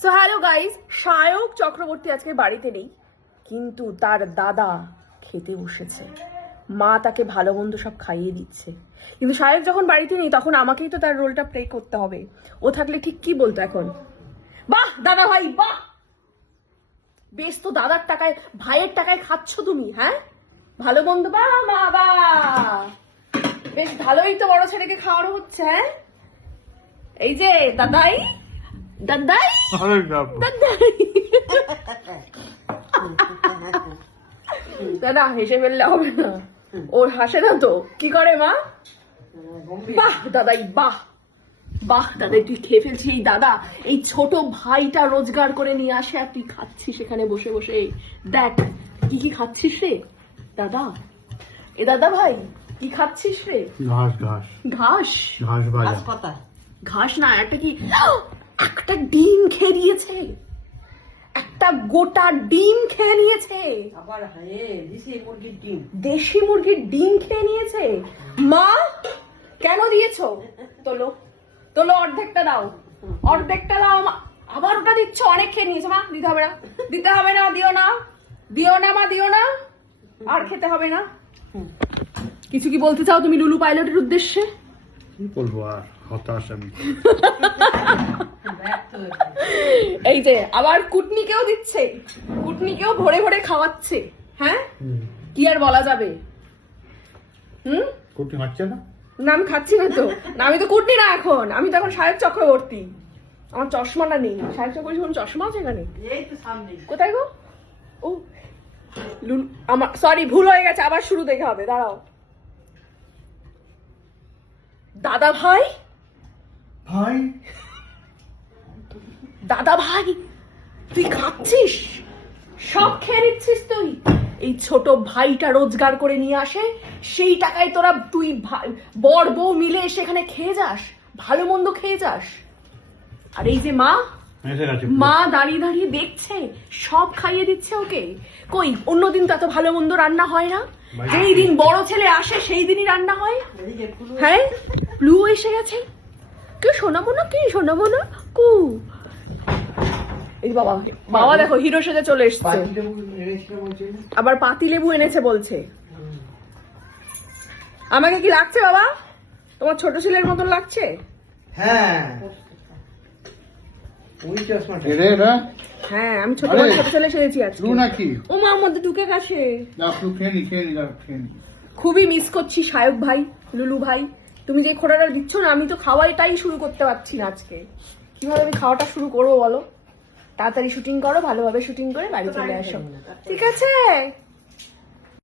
So hello guys Sayak Chakraborty আজকে বাড়িতে নেই, কিন্তু তার দাদা খেতে বসেছে। মা তাকে ভালো মন্দ সব খাইয়ে দিচ্ছে। কিন্তু সায়ক যখন বাড়িতে নেই, তখন আমাকেই তো তার রোলটা প্লে করতে হবে। ও থাকলে ঠিক কি বলতো এখন? বাহ, দাদা ভাই, বাহ! বেশ তো দাদার টাকায়, ভাইয়ের টাকায় খাচ্ছ তুমি হ্যাঁ? ভালো মন্দ, বা মা বা! বেশ ভালোই তো বড় ছেলেকে খাওয়ানো হচ্ছে হ্যাঁ? এই যে, দাদাই! দাদাই দাদা হেসে ফেললে হবে না। ওর হাসে না তো? কি করে মা? বাহ দাদাই বাহ। বাহ দাদাই তুই খেয়ে ফেলছিস এই দাদা। এই ছোট ভাইটা রোজগার করে নিয়ে আসে আর তুই খাচ্ছিস সেখানে বসে বসে। দেখ কি কি খাচ্ছিস রে? দাদা। এ দাদা ভাই কি খাচ্ছিস রে? ঘাস ঘাস। ঘাস? ঘাস ভাজা। ঘাস না একটা কি একটা ডিম খেয়ে নিয়েছে। একটা গোটা ডিম খেয়ে নিয়েছে। আবার দিছে মুরগির ডিম। দেশি মুরগির ডিম খেয়ে নিয়েছে। মা কেন দিয়েছ? তোলো তোলো অর্ধেকটা দাও। অর্ধেকটা দাও আবার ওটা দিচ্ছ? অনেক খেয়ে নিয়েছো মা। দিতে হবে না। দিতে হবে না দিও না। দিও না মা দিও না। আর খেতে হবে না। কিছু কি বলতে চাও তুমি লুলু পাইলটের উদ্দেশ্যে? কি বলব আর? হতাশ আমি। এই যে আবার কুটনিকেও দিচ্ছে। কুটনিকেও ভরে ভরে খাওয়াচ্ছে। হ্যাঁ? কি আর বলা যাবে? হুম? কুটি হচ্ছে না? না আমি খাচ্ছি না তো। না আমি তো কুটনি না এখন। আমি তো এখন সাহেব চক্রবর্তী। আমার চশমাটা নেই। সাহেব চক্রবর্তী কোনো চশমা আছে এখানে? এই তো সামনে। কোথায় গো? ও আমার সরি ভুল হয়ে গেছে। আবার শুরু দেখে হবে। দাঁড়াও। দাদা ভাই? ভাই? দাদা ভাই তুই খাচ্ছিস? সব খেয়ে নিচ্ছিস তুই? এই ছোট ভাইটা রোজগার করে নিয়ে আসে সেই টাকায় তোরা তুই বর বউ মিলে সেখানে খেয়ে যাস ভালো মন্দ খেয়ে যাস। আর এই যে মা মা দাঁড়িয়ে দাঁড়িয়ে দেখছে সব খাইয়ে দিচ্ছে ওকে। কই অন্যদিন তো এত ভালো মন্দ রান্না হয় না? যেই দিন বড় ছেলে আসে সেই দিনই রান্না হয়? হ্যাঁ? ব্লু এসে গেছে। কেউ শোনাবো না কি শোনাবো না কু। এই বাবা বাবা দেখো হিরো সেজে চলে এসছে? আবার পাতি লেবু এনেছে বলছে। আমাকে কি লাগছে বাবা? তোমার ছোট ছেলের মতন লাগছে? হ্যাঁ। হ্যাঁ আমি ছোট। ছোট ছেলে সেজেছি আজকে। নাকি? ও মা মধ্যে ঢুকে গেছে খুবই মিস করছি সায়ক ভাই লুলু ভাই। তুমি যে খোঁড়াটা দিচ্ছ না আমি তো খাওয়াইটাই শুরু করতে পারছি না আজকে। কীভাবে আমি খাওয়াটা শুরু করব বলো? তাড়াতাড়ি শুটিং করো ভালোভাবে শুটিং করে বাড়ি চলে আসো। ঠিক আছে?